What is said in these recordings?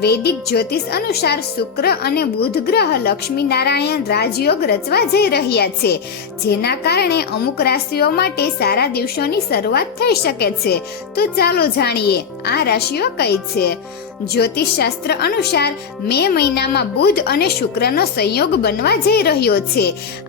વૈદિક જ્યોતિષ અનુસાર શુક્ર અને બુધ ગ્રહ લક્ષ્મી નારાયણ રાજયોગ રચવા જઈ રહ્યા છે, જેના કારણે અમુક રાશિઓ માટે સારા દિવસોની શરૂઆત થઈ શકે છે. તો ચાલો જાણીએ આ રાશિઓ કઈ છે. જ્યોતિષ શાસ્ત્ર અનુસાર મે મહિનામાં બુધ અને શુક્રનો સંયોગ બનવા જઈ રહ્યો છે.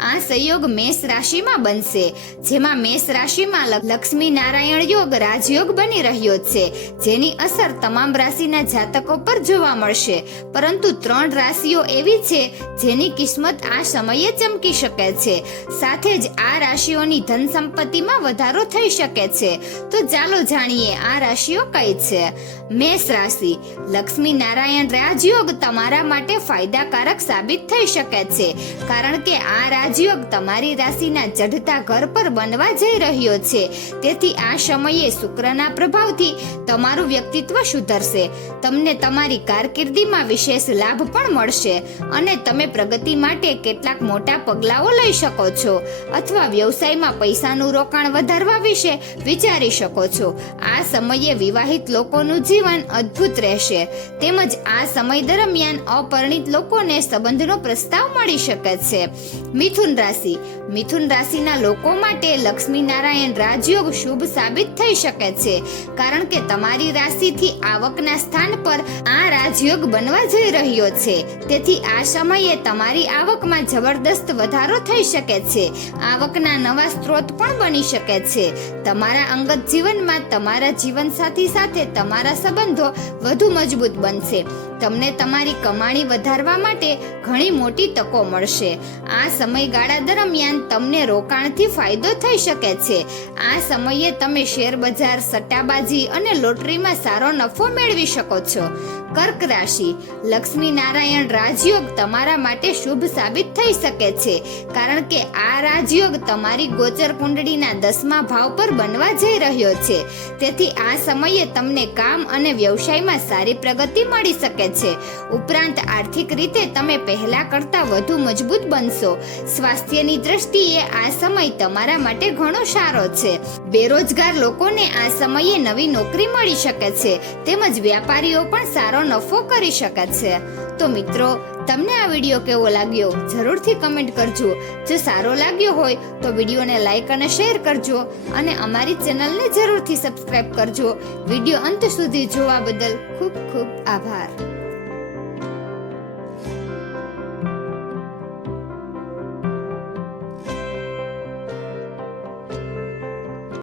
આ સંયોગ મેષ રાશિમાં બનશે, જેમાં મેષ રાશિમાં લક્ષ્મી નારાયણ યોગ રાજયોગ બની રહ્યો છે, જેની અસર તમામ રાશિના જાતકો પર જોવા મળશે. પરંતુ 3 રાશિઓ એવી છે જેની કિસ્મત આ સમયે ચમકી શકે છે. સાથે જ આ રાશિઓની ધન સંપત્તિમાં વધારો થઈ શકે છે. તો ચાલો જાણીએ આ રાશિઓ કઈ છે. મેષ રાશિ. લક્ષ્મી નારાયણ રાજયોગ તમારા માટે ફાયદાકારક સાબિત થઈ શકે છે, કારણ કે આ રાજયોગ તમારી રાશિના ચઢતા ઘર પર બનવા જઈ રહ્યો છે. તેથી આ સમયે શુક્રના પ્રભાવથી તમારું વ્યક્તિત્વ સુધરશે. તમને તમારી કારકિર્દીમાં વિશેષ લાભ પણ મળશે અને તમે પ્રગતિ માટે કેટલાક મોટા પગલાઓ લઈ શકો છો અથવા વ્યવસાયમાં પૈસાનું રોકાણ વધારવા વિશે વિચારી શકો છો. આ સમયે વિવાહિત લોકોનું જીવન અદ્ભુત રહેશે. તેમજ આ સમય દરમિયાન અપરિણિત લોકોને સંબંધનો પ્રસ્તાવ મળી શકે છે. મિથુન રાશિ. મિથુન રાશિના લોકો માટે લક્ષ્મી નારાયણ રાજયોગ શુભ સાબિત થઈ શકે છે, કારણ કે તમારી રાશિથી આવકના સ્થાન પર આ રાજયોગ બનવા જઈ રહ્યો છે. તેથી આ સમયે તમારી આવકમાં જબરદસ્ત વધારો થઈ શકે છે. આવકના નવા સ્ત્રોત પણ બની શકે છે. તમારા અંગત જીવનમાં તમારા જીવનસાથી સાથે તમારા સંબંધો વધુ મજબૂત બનશે. તમને તમારી કમાણી વધારવા માટે ઘણી મોટી તકો મળશે. આ સમયગાળા દરમિયાન તમને રોકાણથી ફાયદો થઈ શકે છે. આ સમયે તમે શેર બજાર, સટ્ટાબાજી અને લોટરીમાં સારો નફો મેળવી શકો છો. કર્ક રાશિ. લક્ષ્મી નારાયણ રાજયોગ તમારા માટે શુભ સાબિત થઈ શકે છે, કારણ કે આ રાજયોગ તમારી ગોચર કુંડળીના 10મા ભાવ પર બનવા જઈ રહ્યો છે. તેથી આ સમયે તમને કામ અને વ્યવસાયમાં સારી પ્રગતિ મળી શકે છે. ઉપરાંત આર્થિક રીતે તમે પહેલા કરતા વધુ મજબૂત બનશો. સ્વાસ્થ્યની દ્રષ્ટિએ આ સમય તમારા માટે ઘણો સારો છે. બેરોજગાર લોકોને આ સમયે નવી નોકરી મળી શકે છે, તેમજ વ્યાપારીઓ પણ સારો નફો કરી શકે છે. તો મિત્રો, તમને આ વિડીયો કેવો લાગ્યો જરૂરથી કમેન્ટ કરજો. જો સારો લાગ્યો હોય તો વિડીયોને લાઈક અને શેર કરજો અને અમારી ચેનલને જરૂરથી સબસ્ક્રાઇબ કરજો. વિડીયો અંત સુધી જોવા બદલ ખૂબ ખૂબ આભાર.